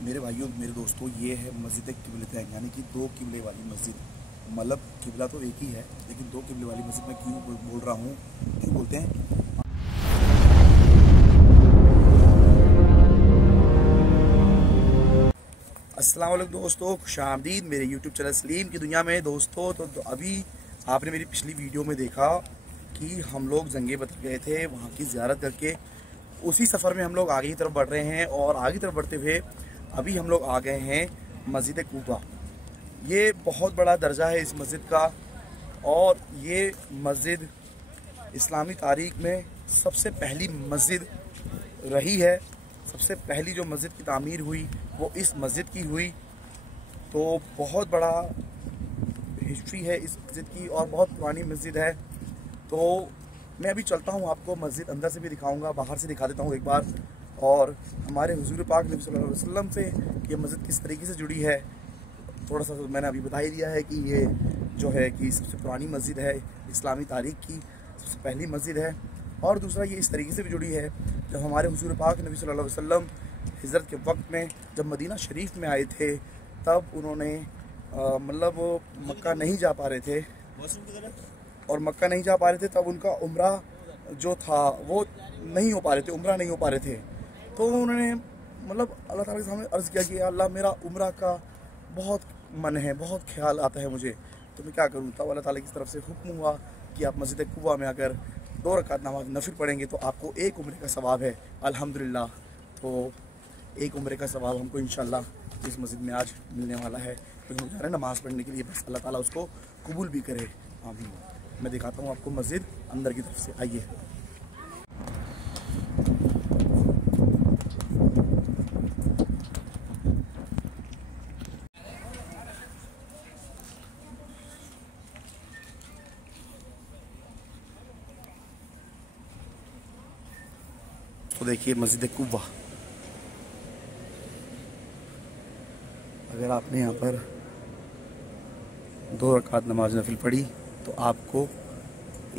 मेरे भाइयों मेरे दोस्तों, ये है मस्जिद किबलतैन, यानी कि दो किबले वाली मस्जिद। मतलब किबला तो एक ही है, लेकिन दो किबले वाली मस्जिद में क्यों बोल रहा हूँ, क्यों बोलते हैं। अस्सलाम वालेकुम दोस्तों, खुशामदीद मेरे यूट्यूब चैनल सलीम की दुनिया में। दोस्तों तो अभी आपने मेरी पिछली वीडियो में देखा कि हम लोग जंगे बदर गए थे, वहाँ की ज़ियारत करके उसी सफ़र में हम लोग आगे की तरफ बढ़ रहे हैं। और आगे की तरफ बढ़ते हुए अभी हम लोग आ गए हैं मस्जिद कूबा। ये बहुत बड़ा दर्जा है इस मस्जिद का, और ये मस्जिद इस्लामी तारीख में सबसे पहली मस्जिद रही है। सबसे पहली जो मस्जिद की तामीर हुई वो इस मस्जिद की हुई। तो बहुत बड़ा हिस्ट्री है इस मस्जिद की और बहुत पुरानी मस्जिद है। तो मैं अभी चलता हूँ, आपको मस्जिद अंदर से भी दिखाऊंगा, बाहर से दिखा देता हूँ एक बार। और हमारे हुजूर पाक नबी सल्लल्लाहु अलैहि वसल्लम से ये मस्जिद किस तरीके से जुड़ी है, थोड़ा सा मैंने अभी बता ही दिया है कि ये जो है कि सबसे पुरानी मस्जिद है, इस्लामी तारीख की सबसे पहली मस्जिद है। और दूसरा ये इस तरीके से भी जुड़ी है, जब हमारे हुजूर पाक नबी सल्लल्लाहु अलैहि वसल्लम हिजरत के वक्त में जब मदीना शरीफ में आए थे, तब उन्होंने मतलब मक्का नहीं जा पा रहे थे, और मक्का नहीं जा पा रहे थे तब उनका उम्रा जो था वो नहीं हो पा रहे थे, उम्रा नहीं हो पा रहे थे। तो उन्होंने मतलब अल्लाह ताला के सामने अर्ज़ किया कि अल्लाह, मेरा उम्रा का बहुत मन है, बहुत ख्याल आता है मुझे, तो मैं क्या करूँ। तब अल्लाह ताला की तरफ से हुक्म हुआ कि आप मस्जिद कुबा में अगर 2 रकात नमाज नफिल पढ़ेंगे तो आपको एक उम्रे का सवाब है। अल्हम्दुलिल्लाह, तो एक उम्रे का सवाब हमको इंशाल्लाह इस मस्जिद में आज मिलने वाला है। तो हम जा रहे हैं नमाज़ पढ़ने के लिए, बस अल्लाह ताला उसको कबूल भी करे, आमीन। मैं दिखाता हूँ आपको मस्जिद अंदर की तरफ से, आइए। तो देखिए मस्जिद कुबा, अगर आपने यहाँ पर 2 रकात नमाज नफिल पढ़ी तो आपको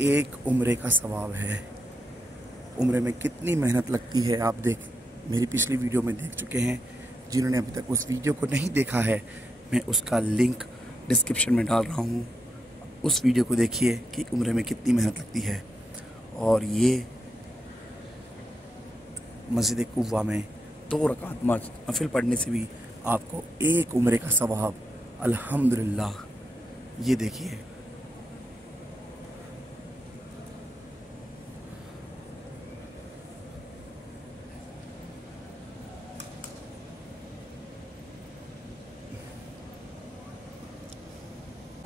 एक उम्रे का सवाब है। उम्रे में कितनी मेहनत लगती है आप मेरी पिछली वीडियो में देख चुके हैं। जिन्होंने अभी तक उस वीडियो को नहीं देखा है, मैं उसका लिंक डिस्क्रिप्शन में डाल रहा हूँ, उस वीडियो को देखिए कि उम्रे में कितनी मेहनत लगती है। और ये मस्जिद कुबा में 2 रकात नमाज नफिल पढ़ने से भी आपको एक उम्रे का सवाब, अल्हम्दुलिल्लाह। ये देखिए,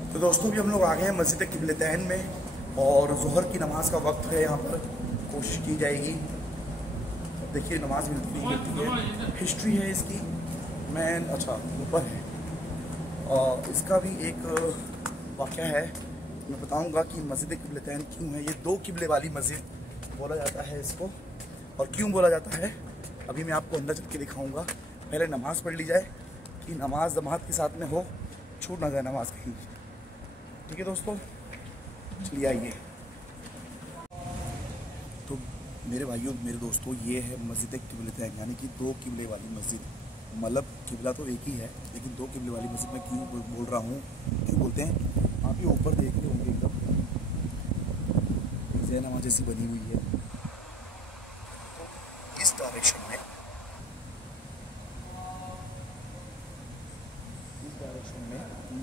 तो दोस्तों भी हम लोग आ गए हैं मस्जिद किबलतैन में, और ज़ोहर की नमाज का वक्त है। यहाँ पर कोशिश की जाएगी, देखिए नमाज मिलती नहीं मिलती है, हिस्ट्री है इसकी। मैं अच्छा ऊपर है, और इसका भी एक वाक़या है, मैं बताऊंगा कि मस्जिद किबलतैन क्यों है। ये 2 किबले वाली मस्जिद बोला जाता है इसको, और क्यों बोला जाता है अभी मैं आपको अंदर चल के दिखाऊंगा। पहले नमाज़ पढ़ ली जाए कि नमाज जमात के साथ में हो, छूट ना जाए नमाज कहीं। ठीक है दोस्तों, चलिए आइए। तो मेरे भाइयों मेरे दोस्तों, ये है मस्जिद किबलतैन, यानी कि 2 किबले वाली मस्जिद। मतलब किबला तो एक ही है, लेकिन 2 किबले वाली मस्जिद में क्यों बोल रहा हूँ, क्यों बोलते हैं। आप ये ऊपर देख रहे होंगे, एकदम जैनमा जैसी बनी हुई है। तो इस डायरेक्शन में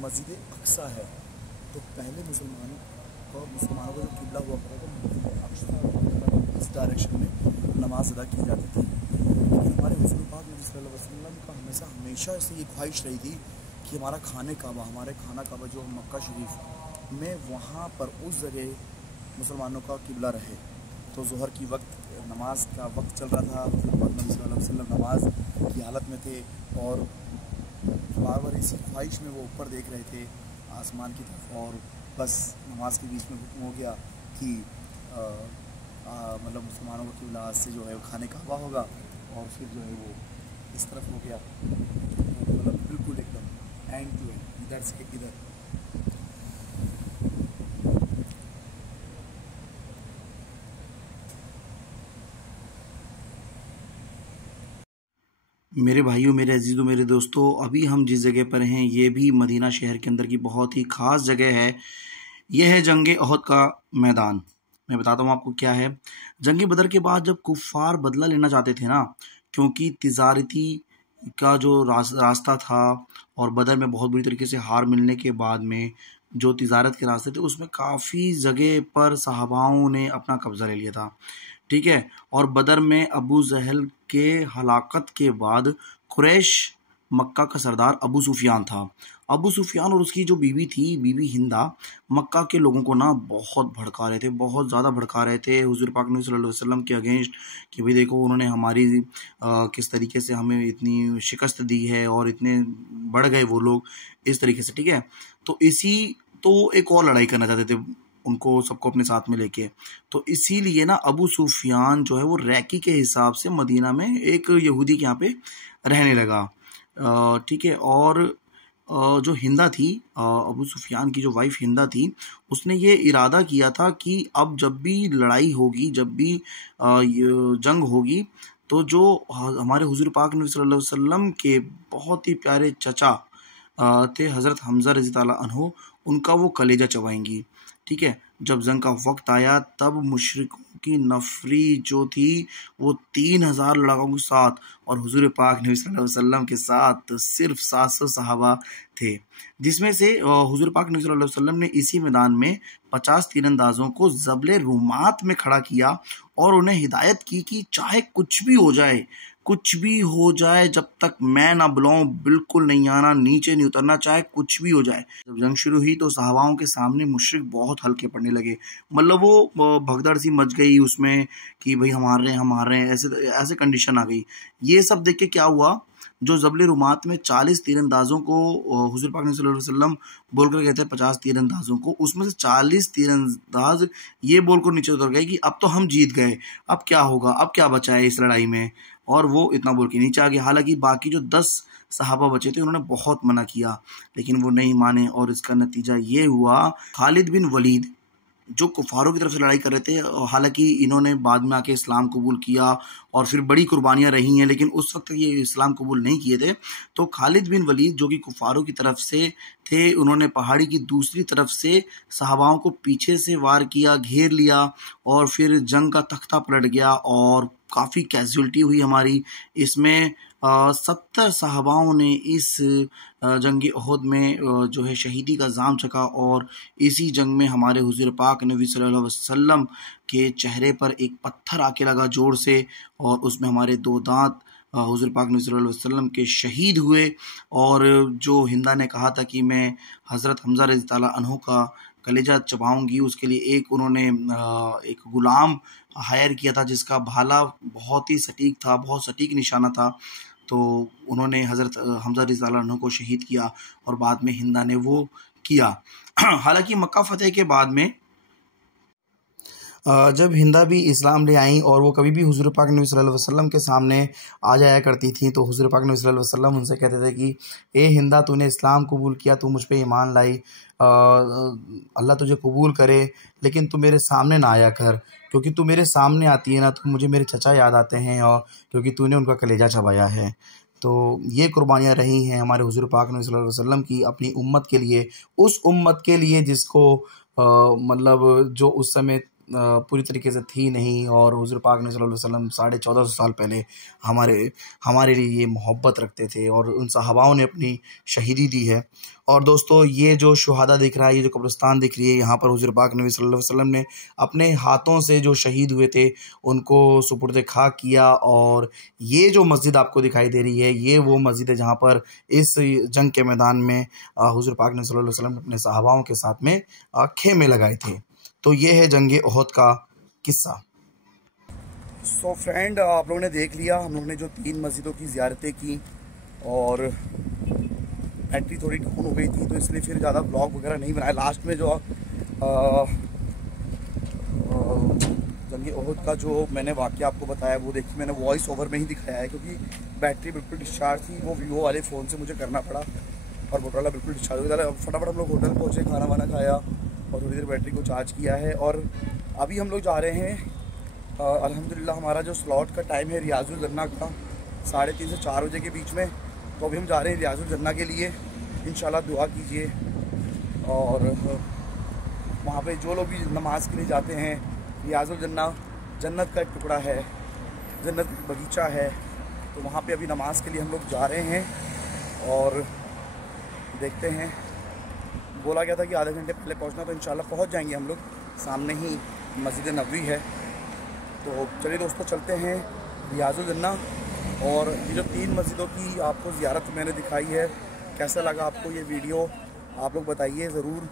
मस्जिद अक्सा है। तो पहले मुसलमानों का जो किबला हुआ करता था मस्जिद अक्सा, इस डायरेक्शन में नमाज अदा की जाती थी। लेकिन हमारे हुजूर पाक नबी सल्लल्लाहु अलैहि वसल्लम का हमेशा से ये ख्वाहिश रही थी कि हमारा खाना काबा जो मक्का शरीफ में, वहाँ पर उस जगह मुसलमानों का किबला रहे। तो ज़ोहर की वक्त नमाज का वक्त चल रहा था, हुजूर पाक नबी सल्लल्लाहु अलैहि वसल्लम नमाज की हालत में थे, और बार बार इसी ख्वाहिश में वो ऊपर देख रहे थे आसमान की तरफ। और बस नमाज के बीच में हुक्म हो गया कि मतलब मुसलमानों का किबला आज से जो है वो खाने काबा होगा, और फिर जो है वो इस तरफ हो गया, मतलब बिल्कुल एकदम एंड टू एंड, इधर से इधर। मेरे भाइयों, मेरे अजीज़ों, मेरे दोस्तों, अभी हम जिस जगह पर हैं ये भी मदीना शहर के अंदर की बहुत ही ख़ास जगह है। यह है जंग ओहद का मैदान। मैं बताता हूँ आपको क्या है। जंग बदर के बाद जब कुफ़ार बदला लेना चाहते थे ना, क्योंकि तिजारती का जो रास्ता था और बदर में बहुत बुरी तरीके से हार मिलने के बाद में जो तिजारत के रास्ते थे उसमें काफ़ी जगह पर सहाबाओं ने अपना कब्ज़ा ले लिया था। ठीक है। और बदर में अबू जहल के हलाकत के बाद कुरैश मक्का का सरदार अबू सुफियान था। अबू सुफियान और उसकी जो बीवी थी, बीवी हिंदा, मक्का के लोगों को ना बहुत भड़का रहे थे, बहुत ज़्यादा भड़का रहे थे हुजूर पाक नबी सल्लल्लाहु अलैहि वसल्लम के अगेंस्ट कि भाई देखो उन्होंने हमारी किस तरीके से हमें इतनी शिकस्त दी है और इतने बढ़ गए वो लोग इस तरीके से। ठीक है। तो एक और लड़ाई करना चाहते थे उनको, सबको अपने साथ में लेके। तो इसीलिए ना अबू सुफियान जो है वो रैकी के हिसाब से मदीना में एक यहूदी के यहाँ पे रहने लगा। ठीक है। और जो हिंदा थी, अबू सुफियान की जो वाइफ हिंदा थी, उसने ये इरादा किया था कि अब जब भी लड़ाई होगी, जब भी ये जंग होगी, तो जो हमारे हुजूर पाक नबी सल्लल्लाहु अलैहि वसल्लम के बहुत ही प्यारे चचा थे हज़रत हमज़ा रज़ी अल्लाह अन्हु, उनका वो कलेजा चबाएंगी। ठीक है। जब जंग का वक्त आया तब मुशरिकों की नफरी जो थी वो 3,000 लड़ाकों के साथ और हुजूर पाक नबी सल्लल्लाहु अलैहि वसल्लम के साथ सिर्फ 700 सहाबा थे, जिसमें से हुजूर पाक नबी सल्लल्लाहु अलैहि वसल्लम ने इसी मैदान में 50 तीरंदाजों को ज़बले रुमात में खड़ा किया और उन्हें हिदायत की कि चाहे कुछ भी हो जाए, कुछ भी हो जाए, जब तक मैं ना बुलाऊं बिल्कुल नहीं आना, नीचे नहीं उतरना, चाहे कुछ भी हो जाए। जब जंग शुरू हुई तो सहाबाओं के सामने मुशरिक बहुत हल्के पड़ने लगे। मतलब वो भगदड़ सी मच गई उसमें कि भाई हम हार रहे हैं, ऐसे ऐसे कंडीशन आ गई। ये सब देख के क्या हुआ, जो ज़बले रुमात में 40 तीरंदाजों को हुजूर पाक सल्लल्लाहु अलैहि वसल्लम बोलकर कहते हैं 50 तीरंदाजों को, उसमें से 40 तीरंदाज ये बोलकर नीचे उतर गए कि अब तो हम जीत गए, अब क्या होगा, अब क्या बचा है इस लड़ाई में। और वो इतना बोल के नीचे आ गए। हालांकि बाकी जो 10 सहाबा बचे थे उन्होंने बहुत मना किया, लेकिन वो नहीं माने और इसका नतीजा ये हुआ, खालिद बिन वलीद जो कुफारों की तरफ से लड़ाई कर रहे थे, हालांकि इन्होंने बाद में आके इस्लाम कबूल किया और फिर बड़ी कुर्बानियां रही हैं, लेकिन उस वक्त ये इस्लाम कबूल नहीं किए थे। तो खालिद बिन वलीद जो कि कुफारों की तरफ से थे, उन्होंने पहाड़ी की दूसरी तरफ से सहाबाओं को पीछे से वार किया, घेर लिया और फिर जंग का तख्ता पलट गया और काफ़ी कैजुअलिटी हुई हमारी। इसमें 70 सहाबाओं ने इस जंग ओहद में जो है शहीदी का जाम चखा और इसी जंग में हमारे हुजूर पाक नबी सल्लल्लाहु अलैहि वसल्लम के चेहरे पर एक पत्थर आके लगा जोर से और उसमें हमारे 2 दांत हुजूर पाक नबी सल्लल्लाहु अलैहि वसल्लम के शहीद हुए। और जो हिंदा ने कहा था कि मैं हज़रत हमज़ा रज़ी अल्लाह अन्हु का कलेजा चबाऊंगी, उसके लिए उन्होंने एक गुलाम हायर किया था जिसका भाला बहुत ही सटीक था, बहुत सटीक निशाना था। तो उन्होंने हज़रत हमज़ा रज़ी अल्लाह अन्हु को शहीद किया और बाद में हिंदा ने वो किया। हालांकि मक्का फतेह के बाद में जब हिंदा भी इस्लाम ले आई और वो कभी भी हुजूर पाक नबी सल्लल्लाहु अलैहि वसल्लम के सामने आ जाया करती थी, तो हुजूर पाक नबी सल्लल्लाहु अलैहि वसल्लम उनसे कहते थे कि ए हिंदा, तूने इस्लाम कबूल किया, तू मुझ पे ईमान लाई, अल्लाह तुझे कबूल करे, लेकिन तू मेरे सामने ना आया कर, क्योंकि तू मेरे सामने आती है ना तो मुझे मेरे चचा याद आते हैं और क्योंकि तूने उनका कलेजा चबाया है। तो ये कुर्बानियाँ रही हैं हमारे हुजूर पाक नबी सल्लल्लाहु अलैहि वसल्लम की अपनी उम्मत के लिए, उस उम्मत के लिए जिसको मतलब जो उस समय पूरी तरीके से थी नहीं, और हुजूर पाक ने सल्लल्लाहु अलैहि वसल्लम 1450 साल पहले हमारे लिए ये मोहब्बत रखते थे और उन सहाबाओं ने अपनी शहीदी दी है। और दोस्तों, ये जो शुहादा दिख रहा है, ये जो कब्रिस्तान दिख रही है, यहाँ पर हुजूर पाक नबी सल्लल्लाहु अलैहि वसल्लम ने अपने हाथों से जो शहीद हुए थे उनको सुपुर्द खाक किया। और ये जो मस्जिद आपको दिखाई दे रही है, ये वो मस्जिद है जहाँ पर इस जंग के मैदान में हुजूर पाक नबी सल्लल्लाहु अलैहि वसल्लम ने अपने सहाबाओं के साथ में खेमे लगाए थे। तो ये है जंग ओहद का किस्सा। सो फ्रेंड, आप लोगों ने देख लिया, हम लोगों ने जो 3 मस्जिदों की ज़ियारतें की और बैटरी थोड़ी डाउन हो गई थी तो इसलिए फिर ज़्यादा ब्लॉग वगैरह नहीं बनाया। लास्ट में जो जंग ओहद का जो मैंने वाक़या आपको बताया वो देखिए मैंने वॉइस ओवर में ही दिखाया है, क्योंकि बैटरी बिल्कुल डिस्चार्ज थी, वो वीवो वाले फ़ोन से मुझे करना पड़ा और मोटरोला बिल्कुल डिस्चार्ज हो गया। फटाफट हम लोग होटल पहुँचे, खाना वाना खाया और थोड़ी देर बैटरी को चार्ज किया है और अभी हम लोग जा रहे हैं। अल्हम्दुलिल्लाह हमारा जो स्लॉट का टाइम है रियाजुल जन्ना का, 3:30 से 4 बजे के बीच में। तो अभी हम जा रहे हैं रियाजुल जन्ना के लिए। इंशाल्लाह दुआ कीजिए। और वहाँ पे जो लोग भी नमाज के लिए जाते हैं, रियाजुल जन्ना जन्नत का एक टुकड़ा है, जन्नत का बगीचा है। तो वहाँ पे अभी नमाज के लिए हम लोग जा रहे हैं और देखते हैं। बोला गया था कि आधे घंटे पहले पहुँचना, तो इंशाल्लाह पहुँच जाएंगे हम लोग। सामने ही मस्जिद नबवी है। तो चलिए दोस्तों, चलते हैं रियाजुल जन्ना। और ये जो 3 मस्जिदों की आपको ज़ियारत मैंने दिखाई है, कैसा लगा आपको ये वीडियो, आप लोग बताइए ज़रूर।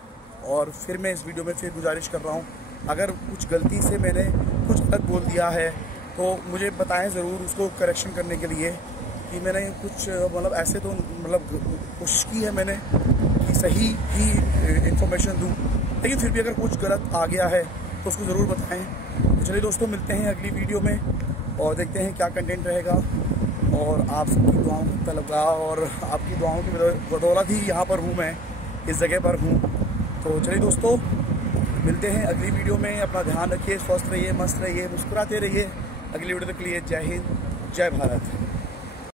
और फिर मैं इस वीडियो में फिर गुजारिश कर रहा हूँ, अगर कुछ गलती से मैंने कुछ गलत बोल दिया है तो मुझे बताएं ज़रूर, उसको करेक्शन करने के लिए कि मैंने कुछ मतलब ऐसे तो मतलब कोशिश की है मैंने कि सही ही इंफॉर्मेशन दूँ, लेकिन फिर भी अगर कुछ गलत आ गया है तो उसको ज़रूर बताएं। तो चलिए दोस्तों, मिलते हैं अगली वीडियो में और देखते हैं क्या कंटेंट रहेगा। और आप सबकी दुआओं का तलबा और आपकी दुआओं की बदौलत ही यहाँ पर हूँ, मैं इस जगह पर हूँ। तो चलिए दोस्तों, मिलते हैं अगली वीडियो में। अपना ध्यान रखिए, स्वस्थ रहिए, मस्त रहिए, मुस्कुराते रहिए। अगली वीडियो तक के लिए जय हिंद, जय भारत।